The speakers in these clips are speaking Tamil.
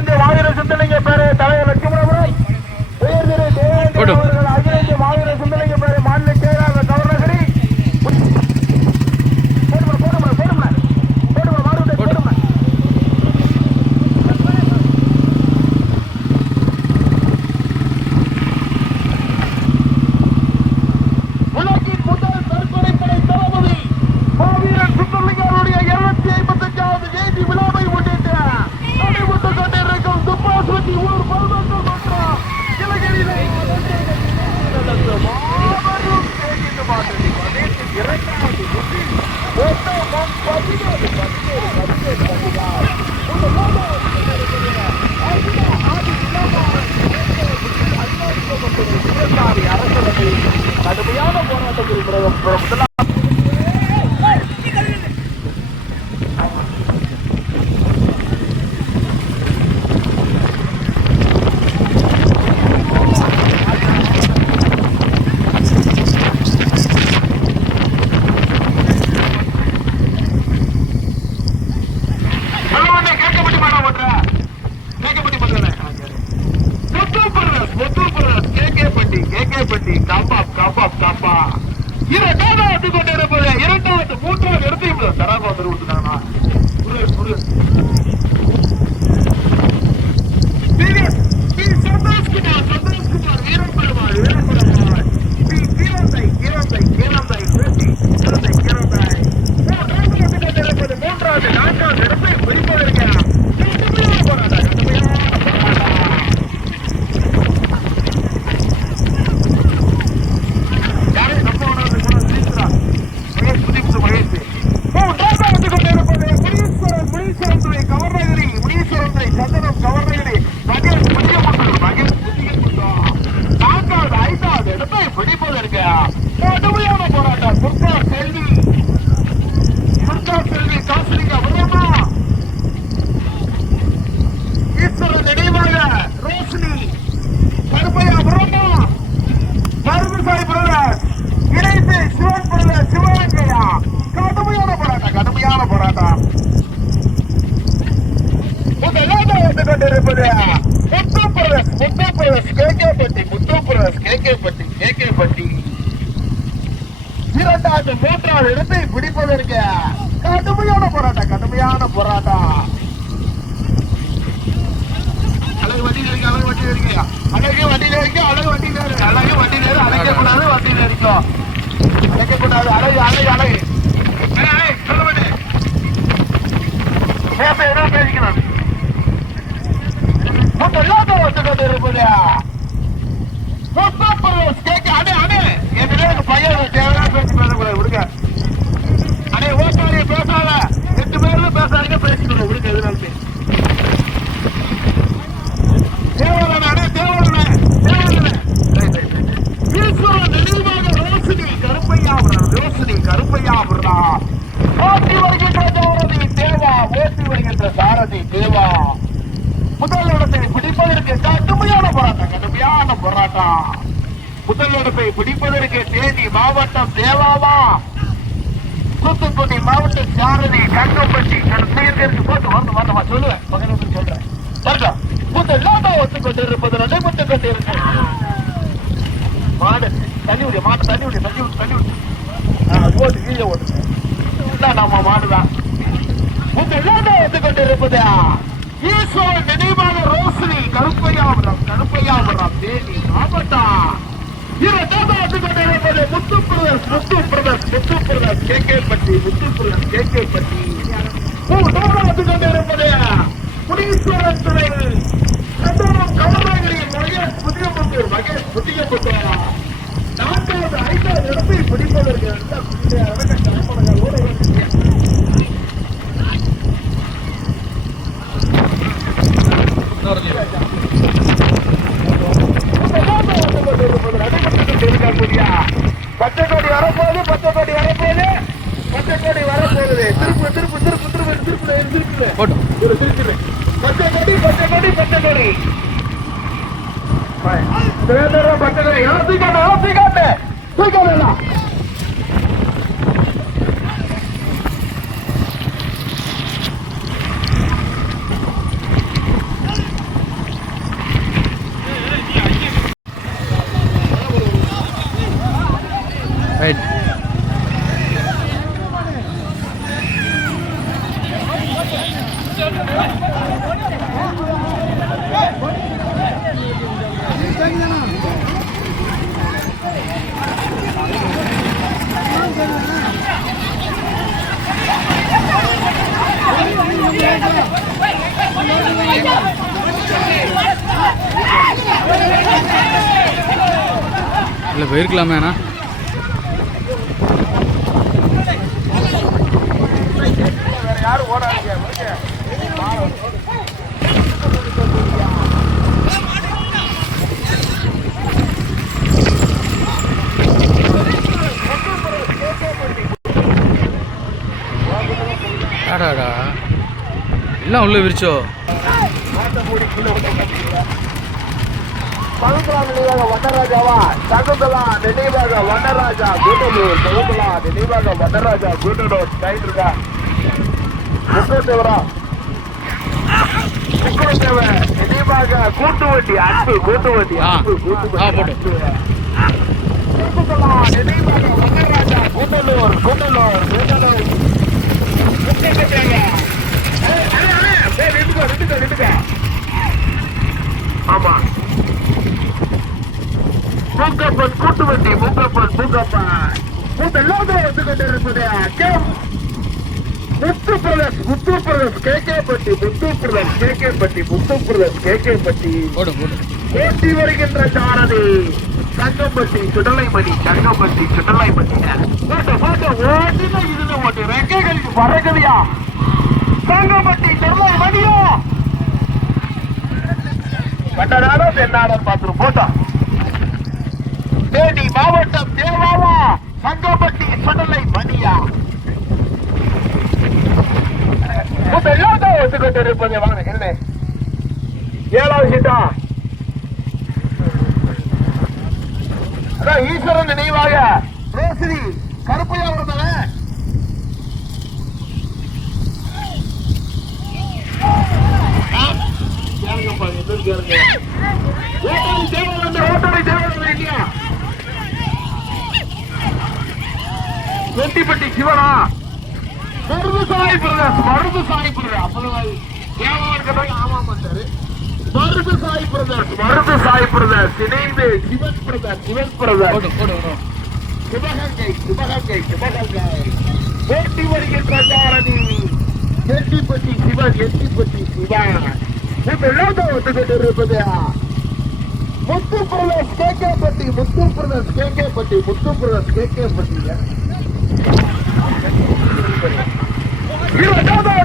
இந்திய மாவீர சிந்தனை bueno, esto, pero, pero, pero தானா வந்து விட்டுட்டானா? புரு, புரு. Serious, P. Santhoshkumar, Santhoshkumar, Veeraperumal, Veeraperumal. P. Keeranthai, Keeranthai, Keeranthai, Ooty, Keeranthai, Keeranthai. மூன்றாவது வந்து கொண்டிருப்பது, மூன்றாவது, நான்காவது இடத்தை பிடிப்பதற்கு கடுமையான போராட்டம், கடுமையான போராட்டம். யாரே நம்ம உணர்ந்து கூட சிரிக்கிறா. மகேஷ் புதிப்பு மகேஷ். மூன்றாவது வந்து கொண்டிருப்பது முனீஸ்வரன், முனீஸ்வரன் துறை கவர்னகிரி, முனீஸ்வரன் துறை சந்தனம் கவர்னகிரி, மகேஷ் புதியமுத்து, மகேஷ் புதியமுத்து. நான்காவது, ஐந்தாவது இடத்தை பிடிப்பதற்கு கடுமையான போராட்டம் துர்கா செல்வி துர்கா செல்வி காசிலிங்க வரமா ஈஸ்வரன் நினைவாக ரோஷினி கருப்பையா வரமா மருதுசாய் பிரதர்ஸ் இணைந்து சிவன் பிரதர் சிவகங்கையா கடுமையான போராட்டம் கடுமையான போராட்டம் முதலாவது வந்து கொண்டிருப்பது Muthu brothers Muthu brothers KKPatti Muthu brothers KKPatti KKPatti இரண்டாவது மூன்றாவது இடத்தை பிடிப்பதற்கு கடுமையான போராட்டம் கடுமையான போராட்டம் அழகு வண்டியில் இருக்கு அழகு வண்டியில் இருக்கு அழகு வண்டியில் இருக்கு அழகு வண்டியில் இருக்கு அழகு வண்டியில் இருக்கு அழைக்க கூடாது வண்டியில் இருக்கும் அழைக்க கூடாது அழகு அழகு அழகு அழகு, அழகு, சொல்ல மாட்டேன் பேச என்ன பேசிக்கணும் முதலாவது வந்து கொண்டு இருப்பது முத்தப்பரஸ் கேட்க அடே அடே என் பையன் தேவையான பேசி பேசக்கூடாது விடுங்க அடே ஓட்டாளிய பேசாத எட்டு பேரும் பேசாதீங்க பேசிக்கணும் விடுங்க எதுனாலும் தேவரனே தேவரனே தேவரனே ஈஸ்வரன் நினைவாக ரோஷினி கருப்பையாபுரம் ரோஷினி கருப்பையாபுரம் ஓட்டி வருகின்ற சாரதி தேவா ஓட்டி வருகின்ற சாரதி தேவா முதல் இடத்தை பிடிப்பதற்கு கடுமையான போராட்டம் கடுமையான போராட்டம் முதல் இடத்தை பிடிப்பதற்கு தேனி மாவட்டம் தேவாமா தூத்துக்குடி மாவட்டம் சாரதி கங்கம்பட்டி சேர்த்து போட்டு வந்து வரணுமா சொல்லுவேன் பக்கத்துல சொல்றேன். வரட்டும் முதலாக வந்து கொண்டிருப்பது நடைபெற்றுக் கொண்டிருக்கு மாடு தண்ணி விடு மாடு தண்ணி விடு தண்ணி விடு தண்ணி விடு ஓட்டு கீழே ஓட்டு. இல்லை நம்ம மாடுதான். முதலாக வந்து கொண்டிருப்பது ஈஸ்வரன் நினைவான ரோஷினி கருப்பையாபுரம் கருப்பையாபுரம் தேனி மாவட்டம். இரண்டாவது வந்து கொண்டிருப்பது Muthu brothers Muthu brothers Muthu brothers K. K. Patti Muthu brothers K. K. Patti. மூன்றாவது வந்து கொண்டிருப்பது புனீஸ்வரன் துறை சந்தனம் கவர்னகிரி மகேஷ் புதியமுத்து மகேஷ் புதியமுத்து. நான்காவது ஐந்தாவது இடத்தை பிடிப்பதற்கு எல்லாம் இந்த அரங்க தலைமுறைகள் ஓட வேண்டிய பச்சை கொடி வரப்போகுது பச்சை கொடி வரப்போகுது கொடி வரப்போகுது திருப்பு திருப்பு திருப்பு திருப்பு திருப்பு திருப்பு போட்டோம் ஒரு திருப்பு பச்சை கொடி பச்சை கொடி பச்சை கொடி. பச்சை கொடி. தூக்காட்டு தூக்காட்டு தூக்காட்டு எல்லாம் இல்லை போயிருக்கலாமே அண்ணா. ஆடாடா. எல்லாம் உள்ள விரிச்சோ மாட்டமூடி கீழே விட்டு கட்டிக்கிறேன். பகுந்தலா நினைவாக வண்ணராஜாவா சகுந்தலா நினைவாக வண்ணராஜா கூட்டலூர் சகுந்தலா நினைவாக வண்ணராஜா கூட்டலூர் டைட் இருக்கா முக்கத்தேவரா முக்கத்தேவன் நினைவாக கூட்டு வண்டி அன்பு கூட்டு வண்டி ஆ. அன்பு கூட்டு ஆ, வண்டி போட்டு. அன்பு. சகுந்தலா நினைவாக வண்ணராஜா கூட்டலூர் கூட்டலூர் கூட்டலூர் முக்கத்தேவன். ஏய், அண்ணே, அண்ணே, டேய், நின்னுக்கோ, நின்னுக்கோ, நின்னுக்கோ. ஆமா மூக்கப்பன் கூட்டு வண்டி மூக்கப்பன் முதலாக வந்து கொண்டிருப்பது அக்கம். Muthu brothers Muthu brothers K K Patti Muthu brothers K K Patti Muthu Pradesh K K பட்டி. போடு போடு. ஓட்டி வருகின்ற சாரதி தங்கம்பட்டி சுடலைமணி தங்கம்பட்டி சுடலைமணி. போட்டோ போட்டோ ஓட்டினா இதுல ஓட்டு ரெக்கைகளுக்கு பறகுதியா தங்கம்பட்டி சுடலைமணியோ? கண்டனால தென்னாடம் பார்த்துரும் போட்டோ. தேனி மாவட்டம் தேவாவா சங்கம்பட்டி சுடலை மணியா. முதலாக வந்து கொண்டிருப்பது வாங்க என்ன? ஏழாவது சீட்டா? அதான் ஈஸ்வரன் நினைவாக. ரோசினி கருப்பையா வந்தவன் கேளுங்கப்பா, என்னன்னு வெட்டிப்பட்டி சிவனா? மருது சாய் பிரதேஷ் மருது சாய் பிரதேஷ். கேட்டாங்க ஆமா மாட்டாரு. மருது சாய் பிரதேஷ் மருது சாய் பிரதேஷ். இணைந்து சிவன் பிரதேஷ் சிவன் பிரதேஷ். சிவகங்கை சிவகங்கை சிவகங்கை. போட்டி வருகின்ற சாரதி எட்டிப்பட்டி சிவன் எட்டிப்பட்டி சிவன். இப்ப வந்து கொண்டிருப்பது முத்து பிரதேஷ் கேகேப்பட்டி முத்து பிரதேஷ் கேகேப்பட்டி முத்து பிரதேஷ் கேகேப்பட்டி இரண்டாவது வந்து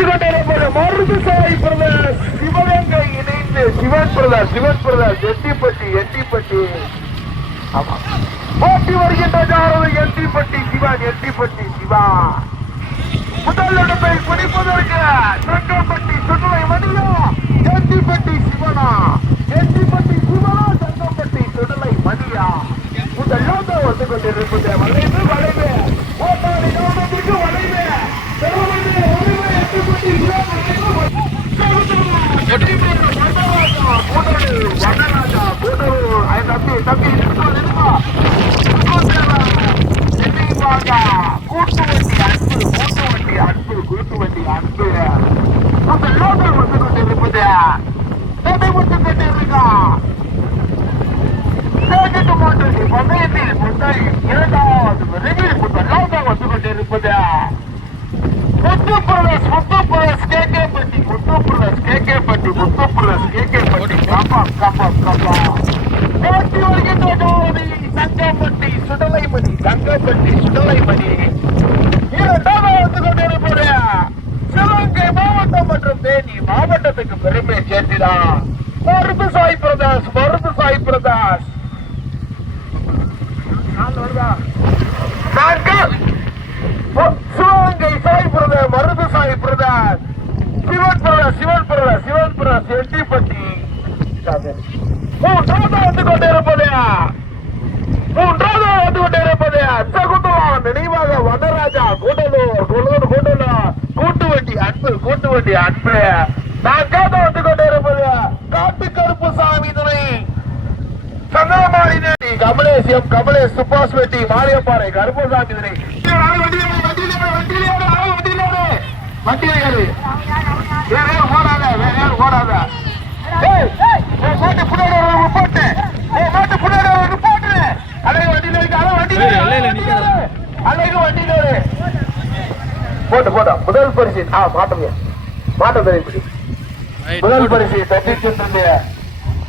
கொண்டிருப்பது மருது சிவகங்கை இணைந்து சிவன் பிரதேஷ் சிவன் பிரதேஷ் எட்டிப்பட்டி எட்டிப்பட்டி ஆமா போட்டி வருகின்ற ஜாரது எட்டிப்பட்டி சிவன் எட்டிப்பட்டி சிவா முதல் இடத்தை பிடிப்பதற்கு தங்கப்பட்டி சுற்றுலை மணியா எட்டிப்பட்டி சிவனா எட்டிப்பட்டி சிவனா தங்கப்பட்டி சுடலை மணியா முதலாக வந்து கொண்டிருப்பது வளைவு வளைவு ஓட்டாளி கவனத்திற்கு வளைவு பெருவளைவு, வளைவு, எட்டிப்பட்டி சிவன், வளைவு, எட்டிப்பட்டி வனராஜா, கூடலூர், வனராஜா, கூடலூர். ஐ, தம்பி, தம்பி, நிற்பா, நிற்பா. நினைவாக கூட்டு வண்டி அன்பு கூட்டு வண்டி அன்பு கூட்டு வண்டி அன்பு உங்கள் லோகம் வந்து கொண்டிருப்பது எதை வந்து கொண்டிருக்கா சேகட்டு மாட்டு பந்தயத்தில் முதல் இரண்டாவது விரைவில் உங்கள் லோகம் வந்து கொண்டிருப்பது Muthu brothers Muthu brothers K K Patti Muthu brothers K K Patti Muthu Pradesh K K பட்டி கப்பா கப்பா கப்பா போட்டி வருகின்ற ஜோதி தங்கப்பட்டி சுடலைமணி தங்கப்பட்டி சுடலைமணி இரண்டாவது வந்து கொண்டிருப்பது சிவகங்கை மாவட்டம் மற்றும் தேனி மாவட்டத்துக்கு பெருமை சேர்த்தினார் மருது சாய் பிரதாஸ் மருது சாய் பிரதாஸ் நாங்கள் Sivaganga Sai brother Marudhu Sai Sivan brother Sivan brother Sivan brother Ettipatti மூன்றாவது வந்து கொண்டே இருப்பதையா மூன்றாவது வந்து கொண்டே இருப்பதையா சகுந்தலா நினைவாக வனராஜா கூட்டலூர் கொள்ளூர் கூட்டலூர் கூட்டு வண்டி அன்பு கூட்டு வண்டி அன்பு. நான்காவது வந்து கொண்டே இருப்பதையா காட்டு கருப்பு சாமி துணை. சங்கரமாளினி கமலேஷ் எம் கமலேஷ் சுபாஷ் வெட்டி மாரியப்பாறை கருப்பசாமி வண்டியிலே வண்டியிலே வேற யாரும் ஓடாத வேற யாரும் ஓடாத. ரிப்போர்ட் உன் மாட்டு பின்னாடி ஒரு ரிப்போர்ட் அலைக வண்டியில இருக்கு அலை வண்டியில. அலைக வண்டியில. போட்டு போட்டா. முதல் பரிசு. ஆ மாட்டோம் மாட்டம் தெரியும் ரைட் முதல் பரிசு தட்டி சென்றது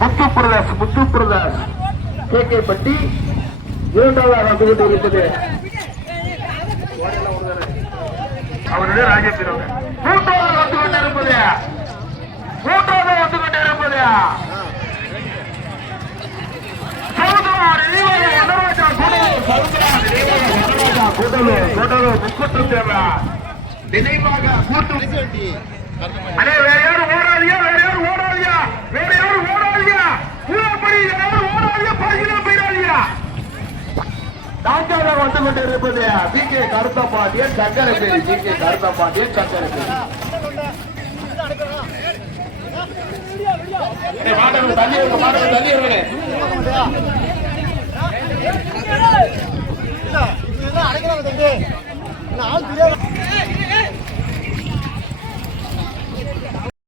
Muthu brothers Muthu brothers. K K Patti. மூன்றாவது வந்து கொண்டு இருப்பது அவருடைய ராஜபீரவங்க மூன்றாவது வந்து கொண்டு இருப்பது மூன்றாவது வந்து கொண்டு இருப்பது சௌதரார் இளைய நடராஜா அவருடைய சௌதரார் இளைய வந்து கூடலூர். கூடலூர் வந்து தேவை நினைவாக கூட்டு அண்ணே வேற யாரும் ஓடாதியா வேற டாக்டர் வந்து கொண்டிருப்பது பி கே கருத்தா பாண்டியன் சங்கரை பேரி பி கே கருத்தா பாண்டியன் சங்கரை பேரி மாட்டவர்கள் தள்ளி வருங்க தள்ளி